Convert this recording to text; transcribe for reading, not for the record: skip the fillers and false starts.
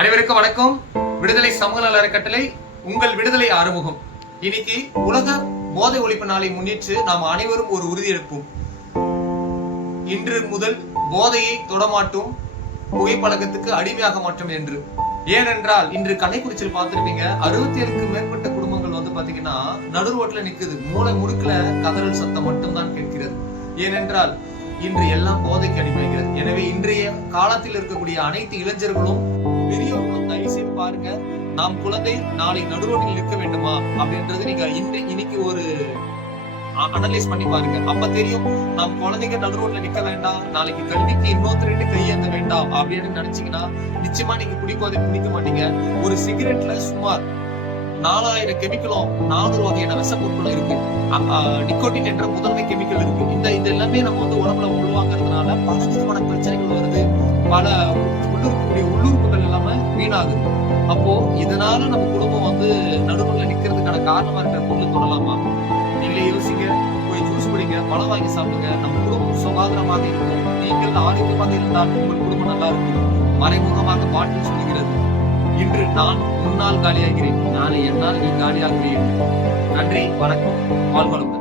அனைவருக்கும் வணக்கம். விடுதலை சமூக நல அறக்கட்டளை உங்கள் விடுதலை ஆறுமுகம். இன்னைக்கு உலக போதை ஒழிப்பு நாளை முன்னிட்டு நாம் அனைவரும் ஒரு உறுதி எடுப்போம். இன்று முதல் போதையை தொடமாட்டோம், புகைப்பழக்கத்துக்கு அடிமையாக மாட்டோம் என்று. ஏனென்றால் இன்று கன்னிக்குறிச்சியில் பார்த்திருப்பீங்க, 67க்கு மேற்பட்ட குடும்பங்கள் பாத்தீங்கன்னா நடு ரோட்ல நிக்குது. மூளை முடுக்கல கதறல் சத்தம் மட்டும்தான் கேட்கிறது. ஏனென்றால் இன்று எல்லாம் போதைக்கு அடிமைகிறது. எனவே இன்றைய காலத்தில் இருக்கக்கூடிய அனைத்து இளைஞர்களும் பெரியவர்களும் தயவு செய்து பாருங்க, நாம் குழந்தை நாளை நடுரோட்டில் நிற்க வேண்டுமா அப்படின்றது நீங்க இன்னைக்கு ஒரு அனலைஸ் பண்ணி பாருங்க. அப்ப தெரியும், நாம் குழந்தைங்க நடுரோட்ல நிக்க வேண்டாம், நாளைக்கு கல்விக்கு இன்னொருத்தர் கையேந்த வேண்டாம் அப்படின்னு நினைச்சீங்கன்னா நிச்சயமா நீங்க குடிக்க மாட்டீங்க. ஒரு சிகரெட்ல சுமார் 4000 கெமிக்கலும் 400 வகையான விஷ பொருட்களும் இருக்கு. நிக்கோட்டின் என்ற முதன்மை கெமிக்கல் இருக்கு. இந்த எல்லாமே நம்ம உடம்புல உள்வாங்கிறதுனால பல விதமான பிரச்சனைகள் வருது. பல உள்ளுறுப்புகள் எல்லாமே வீணாகுது. அப்போ இதனால நம்ம குடும்பம் நடுவுல நிக்கிறதுக்கான காரணமா இருக்கிற பொருள் தொடலாமா? நீங்களே யோசிங்க. போய் ஜூஸ் குடிங்க, பழம் வாங்கி சாப்பிடுங்க. நம்ம குடும்பம் சுகாதாரமாக இருக்கும். நீங்கள் ஆரோக்கியமாக இருந்தால் உங்கள் குடும்பம் நல்லா இருக்கும். மறைமுகமாக பாட்டில் சொல்லுகிறது, இன்று நான் முன்னால் காலியாகிறேன், நாளை என்னால் நீ காலியாகிறேன். நன்றி, வணக்கம், வாழ்வளம்.